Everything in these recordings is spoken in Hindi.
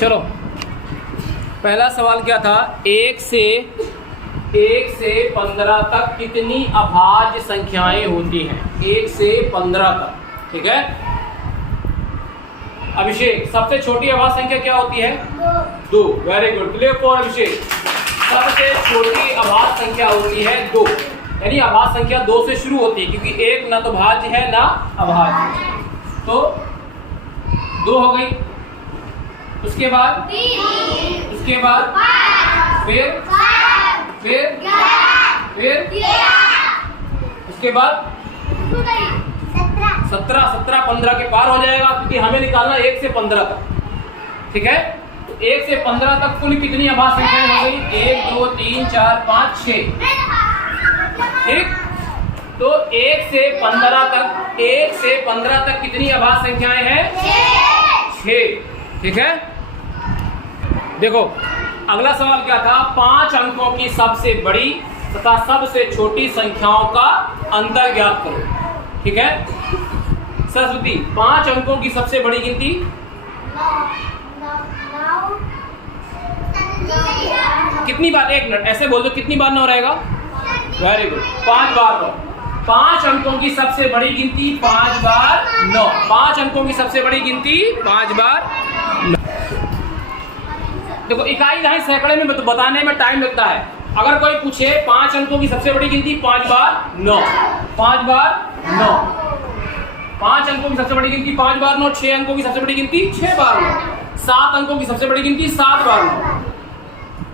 चलो पहला सवाल क्या था, 1 से 15 तक कितनी अभाज्य संख्याएं होती हैं। 1 से 15 तक, ठीक है। अभिषेक, सबसे छोटी अभाज्य संख्या क्या होती है? 2। वेरी गुड, क्लियर फॉर अभिषेक। सबसे छोटी अभाज्य संख्या होती है 2, यानी अभाज्य संख्या 2 से शुरू होती है, क्योंकि 1 ना तो भाज्य है ना अभाज्य, तो 2 हो गई। उसके बाद फिर उसके बाद 17 15 के पार हो जाएगा, क्योंकि हमें निकालना 1 से 15 तक, ठीक है। तो 1 से 15 तक कुल कितनी अभाज्य संख्याएं हो गई? 1 2 3 4 5 6, ठीक। तो 1 से 15 तक कितनी अभाज्य संख्याएं हैं? 6, ठीक है। देखो अगला सवाल क्या था, 5 अंकों की सबसे बड़ी तथा सबसे छोटी संख्याओं का अंतर ज्ञात करो, ठीक है। सरस्वती, 5 अंकों की सबसे बड़ी गिनती? 9। कितनी बार? 1 मिनट, ऐसे बोल दो कितनी बार 9 रहेगा? वेरी गुड, 5 बार 9। 5 अंकों की सबसे बड़ी गिनती 5 बार 9। 5 अंकों की सबसे बड़ी गिनती 5 बार 9। देखो इकाई दहाई सैकड़े में बताने में टाइम लगता है। अगर कोई पूछे 5 अंकों की सबसे बड़ी गिनती 5 बार 9, 5 बार 9। 5 अंकों की सबसे बड़ी गिनती 5 बार 9। 6 अंकों की सबसे बड़ी गिनती 6 बार 9। 7 अंकों की सबसे बड़ी गिनती 7 बार 9।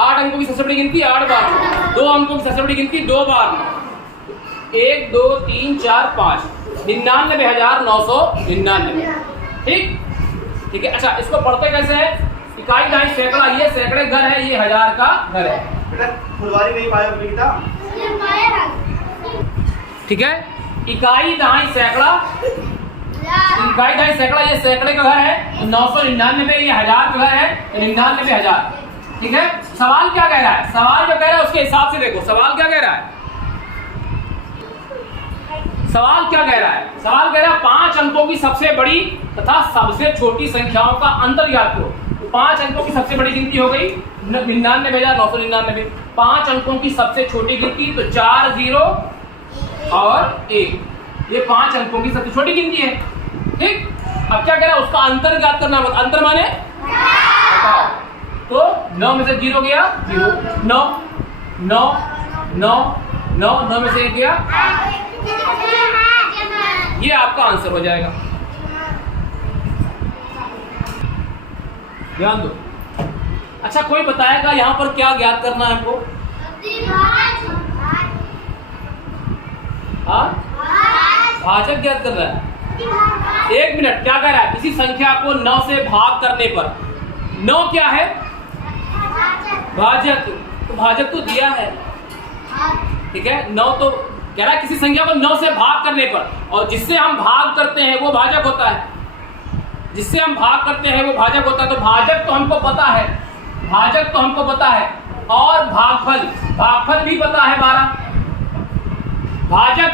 8 अंकों की सबसे बड़ी गिनती 8 बार 9। 2 अंकों की सबसे बड़ी गिनती 2 बार 9। 1 2 3 4 5, 99,999, ठीक है। अच्छा, इसको पढ़ते कैसे है? इकाई दहाई सैकड़ा, ये सैकड़े घर है, ये 1000 का घर है। बेटा फुलवारी नहीं पाया लिखता, ठीक है। इकाई दहाई सैकड़ा, ये सैकड़े का घर है। 999 ये 1000 का घर है, 99,000, ठीक है। सवाल क्या कह रहा है? सवाल जो कह रहा है उसके हिसाब से देखो सवाल क्या कह रहा है। सवाल क्या कह रहा है? सवाल कह रहा है 5 अंकों की सबसे बड़ी तथा सबसे छोटी संख्याओं का अंतर ज्ञात करो। 5 अंकों की सबसे बड़ी गिनती हो गई 99,999। 5 अंकों की सबसे छोटी गिनती तो 4 0 और 1, ये 5 अंकों की सबसे छोटी गिनती है, ठीक। अब क्या कह रहा है? उसका अंतर ज्ञात करना। अंतर माने बताओ, तो 9 में से 0 गया 0, 9 9 9 9 9 में से 1 गया, ये आपका आंसर हो जाएगा। ध्यान दो। अच्छा, कोई बताएगा यहाँ पर क्या ज्ञात करना है हमको? भाजक ज्ञात कर रहा है। 1 मिनट, क्या कह रहा है? किसी संख्या को 9 से भाग करने पर 9 क्या है? भाजक। तो भाजक तो दिया है, ठीक है। 9 तो कह रहा है किसी संख्या को 9 से भाग करने पर, और जिससे हम भाग करते हैं वो भाजक होता है। जिससे हम भाग करते हैं वो भाजक होता है। तो भाजक तो हमको पता है, और भागफल भी पता है 12। भाजक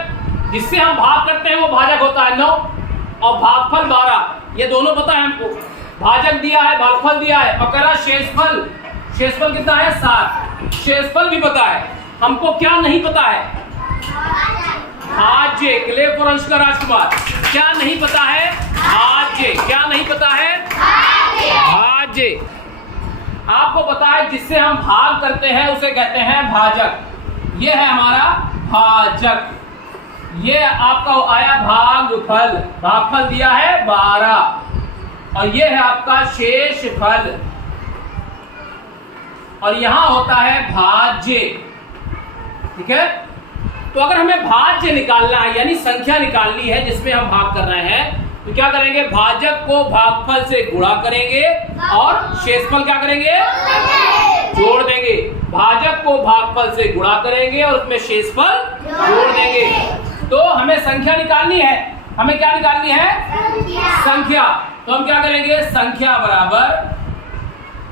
जिससे हम भाग करते हैं वो भाजक होता है 9, और भागफल 12, ये दोनों पता है हमको। भाजक दिया है, भागफल दिया है, और कह रहा शेषफल कितना है? 7। शेषफल भी पता है हमको। क्या नहीं पता है? भाज्य। क्लियर फॉर अंशुल राजकुमार, क्या नहीं पता है? भाज्य। क्या नहीं पता है? भाज्य। आपको पता है जिससे हम भाग करते हैं उसे कहते हैं भाजक। ये है हमारा भाजक। ये आपका आया भागफल। भागफल दिया है 12, और ये है आपका शेषफल, और यहां होता है भाज्य, ठीक है। तो अगर हमें भाज्य निकालना है, यानी संख्या निकालनी है जिसमें हम भाग कर रहे हैं, तो क्या करेंगे? भाजक को भागफल से गुणा करेंगे और शेषफल क्या करेंगे? जोड़ देंगे। भाजक को भागफल से गुणा करेंगे और उसमें शेषफल जोड़ देंगे। तो हमें संख्या निकालनी है। हमें क्या निकालनी है? संख्या। तो हम क्या करेंगे? संख्या बराबर,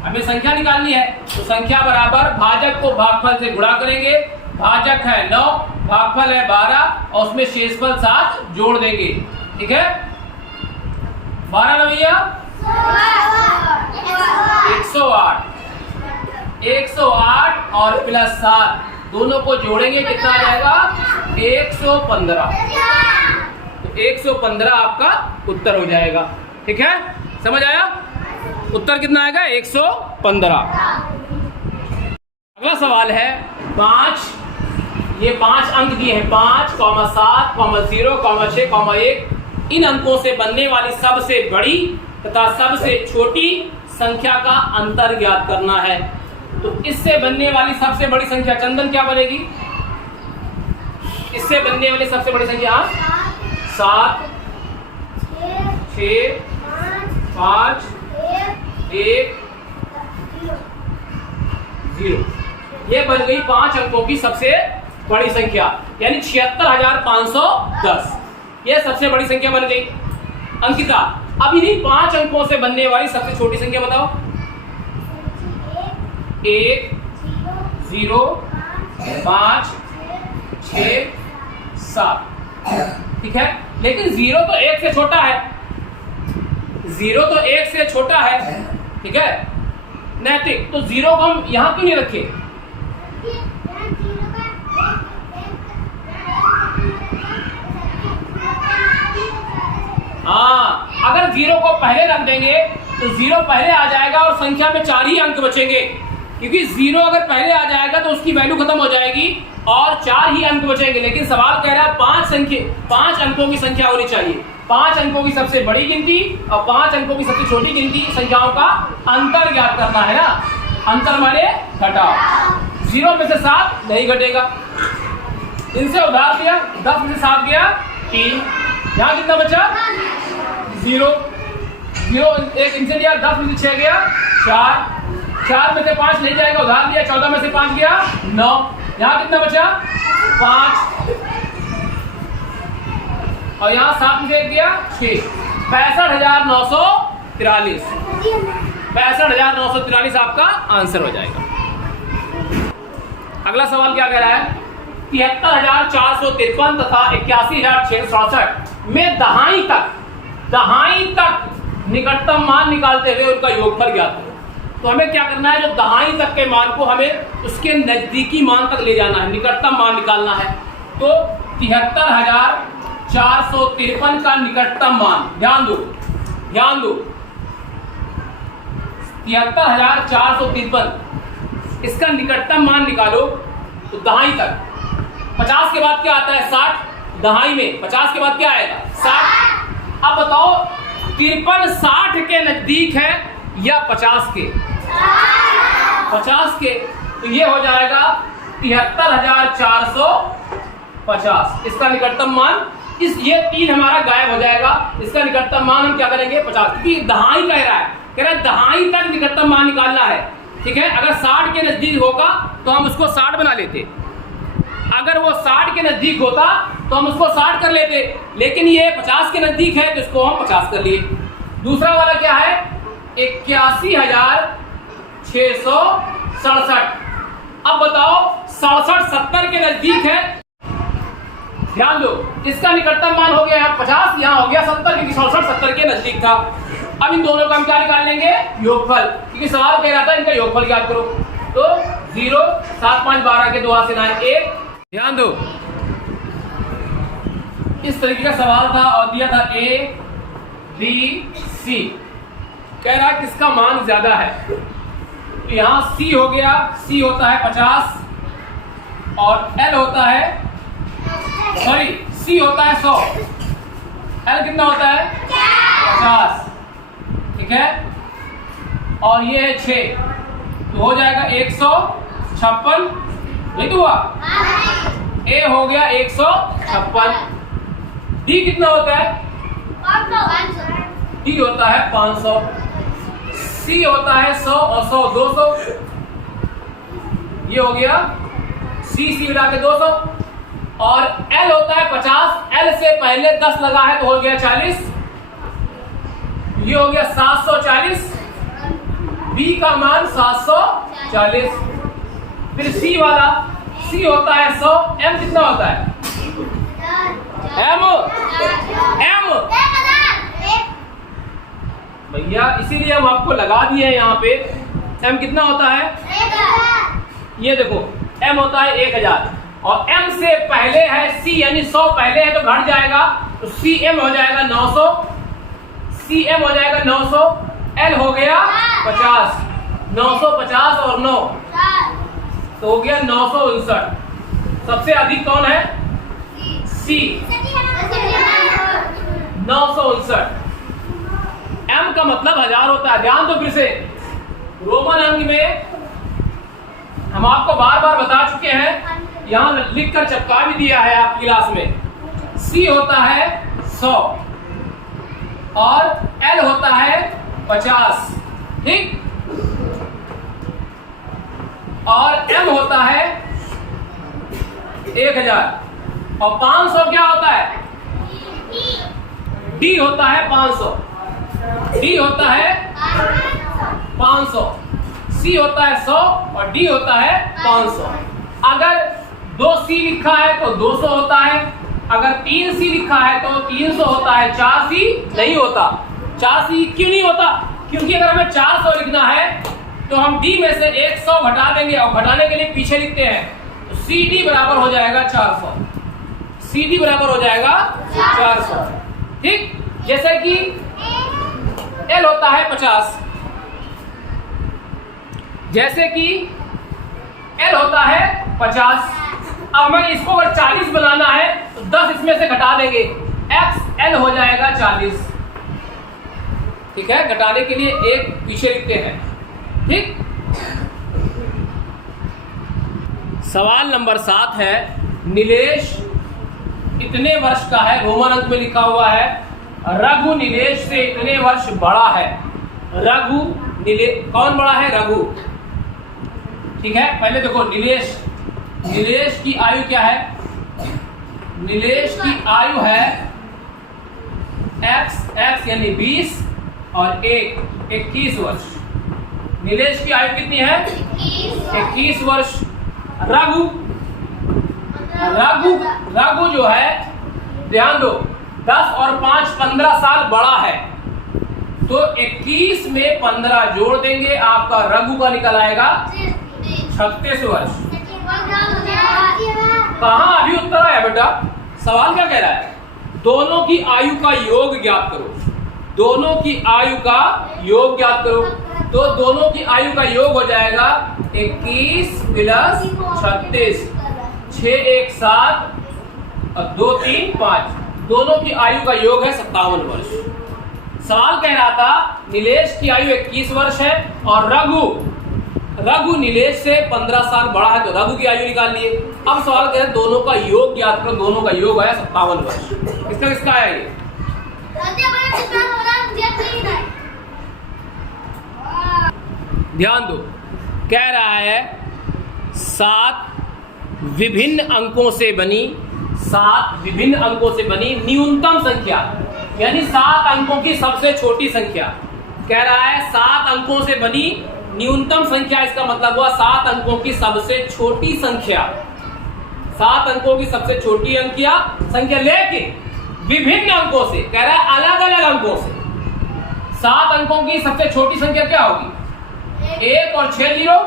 हमें संख्या निकालनी है, तो संख्या बराबर भाजक को भागफल से गुणा करेंगे। भाजक है 9, भागफल है 12, और उसमें शेषफल 7 जोड़ देंगे, ठीक है। 12 9 भैया 108 और प्लस 7 दोनों को जोड़ेंगे कितना आ जाएगा 115। तो 115 आपका उत्तर हो जाएगा। ठीक है, समझ आया? उत्तर कितना आएगा 115। अगला सवाल है 5, ये 5 अंक दिए हैं 5, 7, 0, 6, 1। इन अंकों से बनने वाली सबसे बड़ी तथा सबसे छोटी संख्या का अंतर ज्ञात करना है। तो इससे बनने वाली सबसे बड़ी संख्या चंदन क्या बनेगी? इससे बनने वाली सबसे बड़ी संख्या 7, 6, 5, 1, 0। ये बन गई 5 अंकों की सबसे बड़ी संख्या, यानी 76,510। ये सबसे बड़ी संख्या बन गई। अंकिता, अब इन्हीं 5 अंकों से बनने वाली सबसे छोटी संख्या बताओ। 1, 0, 5, 6, 7। ठीक है, लेकिन 0 तो 1 से छोटा है। 0 तो 1 से छोटा है। ठीक है, नैतिक, तो 0 को हम यहां क्यों नहीं रखे? हाँ, अगर 0 को पहले रख देंगे तो 0 पहले आ जाएगा और संख्या में 4 ही अंक बचेंगे, क्योंकि 0 अगर पहले आ जाएगा तो उसकी वैल्यू खत्म हो जाएगी और 4 ही अंक बचेंगे। लेकिन सवाल कह रहा है 5 अंकों की संख्या होनी चाहिए। 5 अंकों की सबसे बड़ी गिनती और 5 अंकों की सबसे छोटी गिनती संख्याओं का अंतर ज्ञात करना है ना। अंतर माने घटाओ। 0 में से 7 नहीं घटेगा। इनसे उधार दिया, 10 में से 7 गया 3, यहाँ कितना बचा 0, एक इनसे दिया, 10 में से 6 गया 4 में से 5 नहीं जाएगा, उधार दिया, 14 में से 5 गया 9, यहाँ कितना बचा 5 और यहाँ 7 में से 1 गया 6। 65,943 65,943 आपका आंसर हो जाएगा। अगला सवाल क्या कह रहा है? 73,453 तथा 81,667 में दहाई तक निकटतम मान निकालते हुए उनका योगफल ज्ञात करो। तो हमें क्या करना है, जो दहाई तक के मान को हमें उसके नजदीकी मान तक ले जाना है, निकटतम मान निकालना है। तो 73,453 का निकटतम मान, ध्यान दो 73,453 इसका निकटतम मान निकालो। तो दहाई तक 50 के बाद क्या आता है 60, दहाई में 50 के बाद क्या आएगा 60। अब बताओ 53 60 के नजदीक है या 50 के? 50 के। तो ये हो जाएगा 73,450 इसका निकटतम मान। ये 3 हमारा गायब हो जाएगा। इसका निकटतम मान हम क्या करेंगे 50, क्योंकि दहाई कह रहा है दहाई तक निकटतम मान निकालना है। ठीक है, अगर 60 के नजदीक होगा तो हम उसको 60 बना लेते, अगर वो 60 के नजदीक होता तो हम उसको 60 कर लेते, लेकिन ये 50 के नजदीक है तो इसको हम 50 कर लिए। दूसरा वाला क्या है 81,667। अब बताओ 67 70 के नजदीक है, ध्यान दो, इसका निकटतम मान हो गया 50, यहाँ हो गया 70, क्योंकि 67 70 के नजदीक था। अब इन दोनों का हम क्या निकाल लेंगे योगफल, क्योंकि सवाल कह रहा था इनका योगफल ज्ञात करो। तो 0 7 5 12 के 2 हाथ से 1। ध्यान दो, इस तरीके का सवाल था और दिया था A B C, कह रहा है किसका मान ज्यादा है। तो यहां C हो गया, C होता है 50 और L होता है C होता है 100, L कितना होता है 50। ठीक है, और ये है 6, तो हो जाएगा 156। नहीं तो हुआ, A हो गया 156। D कितना होता है 500, D होता है 500, C होता है 100 और 100 200, ये हो गया C मिला के 200, और L होता है 50, L से पहले 10 लगा है तो हो गया 40, ये हो गया 740, B का मान 740। फिर C वाला, C होता है 100, M कितना होता है M भैया, इसीलिए हम आपको लगा दिए हैं यहाँ पे m कितना होता है? ये देखो m होता है 1000 और m से पहले है c यानी 100 पहले है तो घट जाएगा तो cm हो जाएगा 900, cm हो जाएगा 900, l हो गया 50, 950 और 9 तो हो गया 959। सबसे अधिक कौन है? c 959। m का मतलब 1000 होता है। ध्यान दो फिर से, रोमन अंक में हम आपको बार बार बता चुके हैं, यहां लिख कर चिपका भी दिया है आपकी क्लास में। c होता है 100 और l होता है 50, ठीक, और m होता है 1000 और 500 क्या होता है? d होता है 500, d होता है 500, c होता है 100 और d होता है 500। अगर 2c लिखा है तो 200 होता है, अगर 3c लिखा है तो 300 होता है, 4c नहीं होता। 4c क्यों नहीं होता? क्योंकि अगर हमें 400 लिखना है तो हम d में से 100 घटा देंगे और घटाने के लिए पीछे लिखते हैं तो cd बराबर हो जाएगा 400, cd बराबर हो जाएगा 400, ठीक। जैसे कि l होता है 50, जैसे कि l होता है 50। अब हमें इसको अगर 40 बनाना है तो 10 इसमें से घटा देंगे, xl हो जाएगा 40, ठीक है। घटाने के लिए एक पीछे लिखते हैं, ठीक। सवाल नंबर 7 है, नीलेश इतने वर्ष का है, रोमन अंक में लिखा हुआ है, रघु नीलेश से इतने वर्ष बड़ा है। रघु कौन बड़ा है? रघु, ठीक है। पहले देखो नीलेश की आयु क्या है? नीलेश की आयु है x यानी 20 और 21 वर्ष। नीलेश की आयु कितनी है? 21 वर्ष। रघु जो है, ध्यान दो, 10 और 5 15 साल बड़ा है तो 21 में 15 जोड़ देंगे, आपका रघु का निकल आएगा 36 वर्ष। कहां अभी उत्तर आया बेटा? सवाल क्या कह रहा है? दोनों की आयु का योग ज्ञात करो, दोनों की आयु का योग ज्ञात करो। तो दोनों की आयु का योग हो जाएगा 21 प्लस 36, 6 1 7 और 2 3 5, दोनों की आयु का योग है 57 वर्ष। सवाल कह रहा था नीलेश की आयु 21 वर्ष है और रघु नीलेश से 15 साल बड़ा है तो रघु की आयु निकाल लिए। अब सवाल कह रहे हैं दोनों का योग ज्ञात करो, दोनों का योग है 57 वर्ष। किसका आया ये? ध्यान दो, कह रहा है 7 विभिन्न अंकों से बनी न्यूनतम संख्या, यानी 7 अंकों की सबसे छोटी संख्या। कह रहा है 7 अंकों से बनी न्यूनतम संख्या, इसका मतलब हुआ 7 अंकों की सबसे छोटी संख्या, 7 अंकों की सबसे छोटी संख्या, लेकिन विभिन्न अंकों से। कह रहा है अलग अलग अंकों से। 7 अंकों की सबसे छोटी संख्या क्या होगी? 1 और 6 0,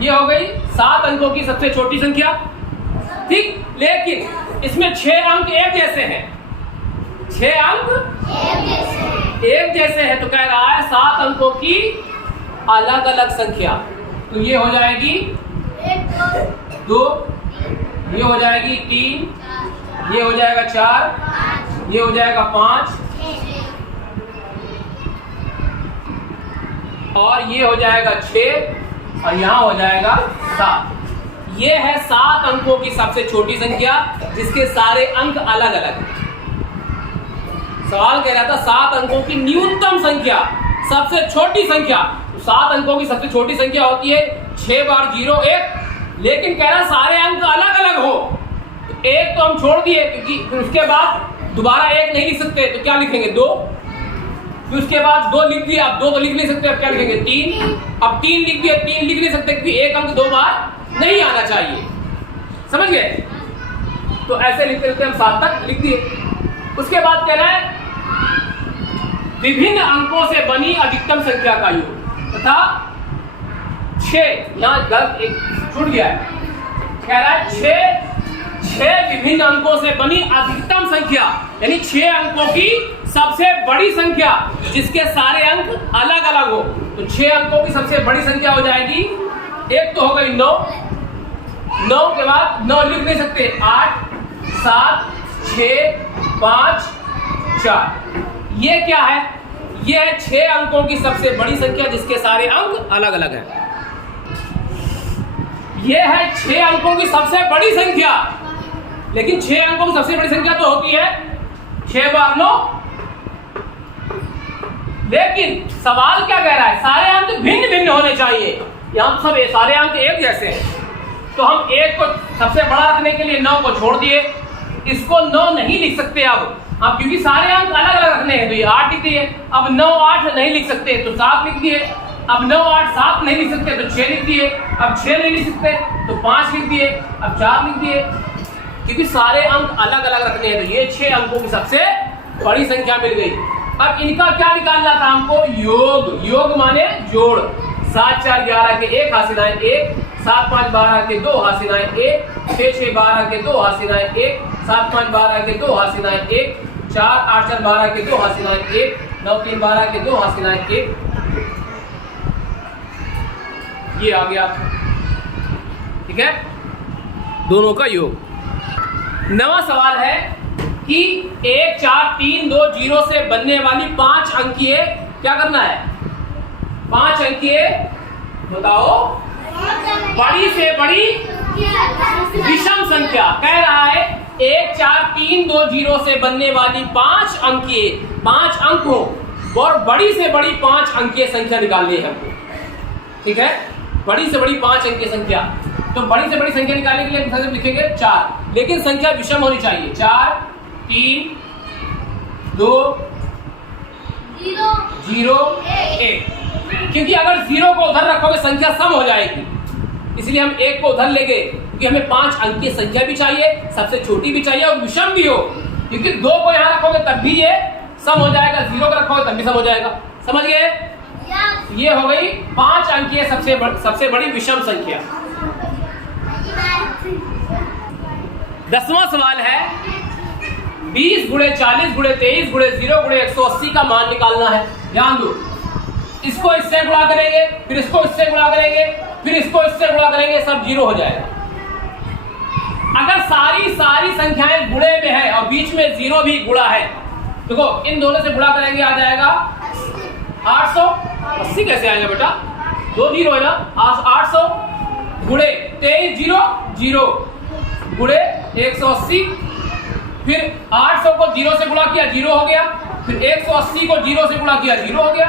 ये हो गई 7 अंकों की सबसे छोटी संख्या, ठीक। लेकिन इसमें 6 अंक एक जैसे हैं, 6 अंक एक जैसे हैं, तो कह रहा है 7 अंकों की अलग अलग संख्या। तो ये हो जाएगी 2, ये हो जाएगी 3, ये हो जाएगा 4, ये हो जाएगा 5 और ये हो जाएगा 6 और यहां हो जाएगा 7। ये है 7 अंकों की सबसे छोटी संख्या जिसके सारे अंक अलग अलग हैं। सवाल कह रहा था 7 अंकों की न्यूनतम संख्या, सबसे छोटी संख्या। तो 7 अंकों की सबसे छोटी संख्या होती है 6 बार 0 1, लेकिन कह रहा सारे अंक अलग अलग हो। तो 1 तो हम छोड़ दिए क्योंकि उसके बाद दोबारा 1 नहीं लिख सकते, तो क्या लिखेंगे 2। फिर उसके बाद 2 लिख दिया, अब 2 तो लिख नहीं सकते, अब क्या लिखेंगे 3। अब 3 लिख दिया, 3 लिख नहीं सकते क्योंकि 1 अंक 2 बार नहीं आना चाहिए। समझ गए? तो ऐसे लिखते लिखते हम 7 तक लिख दिए। उसके बाद कह रहा है विभिन्न अंकों से बनी अधिकतम संख्या का योग। तथा 6, यहाँ गलत एक छूट गया है, कह रहा है 6 विभिन्न अंकों से बनी अधिकतम संख्या, यानी 6 अंकों की सबसे बड़ी संख्या जिसके सारे अंक अलग अलग हो। तो 6 अंकों की सबसे बड़ी संख्या हो जाएगी, एक तो हो गई 9, 9 के बाद 9 लिख नहीं सकते, 8, 7, 6, 5, 4। ये क्या है? ये है 6 अंकों की सबसे बड़ी संख्या जिसके सारे अंक अलग अलग हैं। ये है 6 अंकों की सबसे बड़ी संख्या, लेकिन 6 अंकों की सबसे बड़ी संख्या तो होती है 6 बार 9। लेकिन सवाल क्या कह रहा है? सारे अंक भिन्न भिन्न होने चाहिए। यहां सब सारे अंक एक जैसे हैं, तो हम 1 को सबसे बड़ा रखने के लिए 9 को छोड़ दिए, इसको 9 नहीं लिख सकते अब क्योंकि सारे अंक अलग अलग रखने हैं, तो ये 8 लिख दिए। अब 9, 8 नहीं लिख सकते तो 7 लिख दिए। अब 9, 8, 7 नहीं लिख सकते तो 6 लिख दिए। अब 6 नहीं लिख सकते तो 5 लिख दिए। अब 4 लिख दिए, क्योंकि सारे अंक अलग अलग रखने हैं। तो ये 6 अंकों की सबसे बड़ी संख्या मिल गई। अब इनका क्या निकालना था हमको? योग। योग माने जोड़। 7, 4, 11 के 1 हासिनाएं 1, 7, 5, 12 के 2 हासिनाएं 1, 6, 6, 12 के 2 हासिनाएं 1, 7, 5, 12 के 2 हासिनाएं 1, 4, 8, 4, 12 के 2 हासिनाएं 1, 9, 3, 12 के 2 हासिनाएं 1। ये आ गया, ठीक है, दोनों का योग। नवा सवाल है कि 1, 4, 3, 2, 0 से बनने वाली 5 अंकीय क्या करना है? 5 अंकीय बताओ, बड़ी से बड़ी विषम संख्या। कह रहा है 1, 4, 3, 2, 0 से बनने वाली 5 अंकीय, 5 अंक हो और बड़ी से बड़ी 5 अंकीय संख्या निकालनी है हमको, ठीक है, बड़ी से बड़ी 5 अंकीय संख्या। तो बड़ी से बड़ी संख्या निकालने के लिए हम लिखेंगे 4, लेकिन संख्या विषम होनी चाहिए। 4, 3, 2, 0, 1, क्योंकि अगर 0 को उधर रखोगे संख्या सम हो जाएगी, इसलिए हम 1 को उधर लेंगे, क्योंकि हमें 5 अंकीय संख्या भी चाहिए, सबसे छोटी भी चाहिए और विषम भी हो। क्योंकि 2 को यहाँ रखोगे तब भी ये सम हो जाएगा, 0 को रखोगे तब भी सम हो जाएगा। समझ गए? ये हो गई 5 अंकीय सबसे बड़ी विषम संख्या। 10वां सवाल है 20 गुणे 40 गुणे 23 गुणे 0 गुणे 180 का मान निकालना है। ध्यान दो, इसको इससे गुणा करेंगे, फिर इसको इससे गुणा करेंगे, फिर इसको इससे गुणा करेंगे, सब 0 हो जाएगा। अगर सारी संख्याएं गुणे में है और बीच में 0 भी गुणा है, देखो इन दोनों से गुणा करेंगे आ जाएगा 880। कैसे आएगा बेटा? 2 0 है ना, 800 गुणे 23 0 0 गुणे 180, फिर 800 को 0 से गुणा किया 0 हो गया, फिर 180 को 0 से गुणा किया 0 हो गया।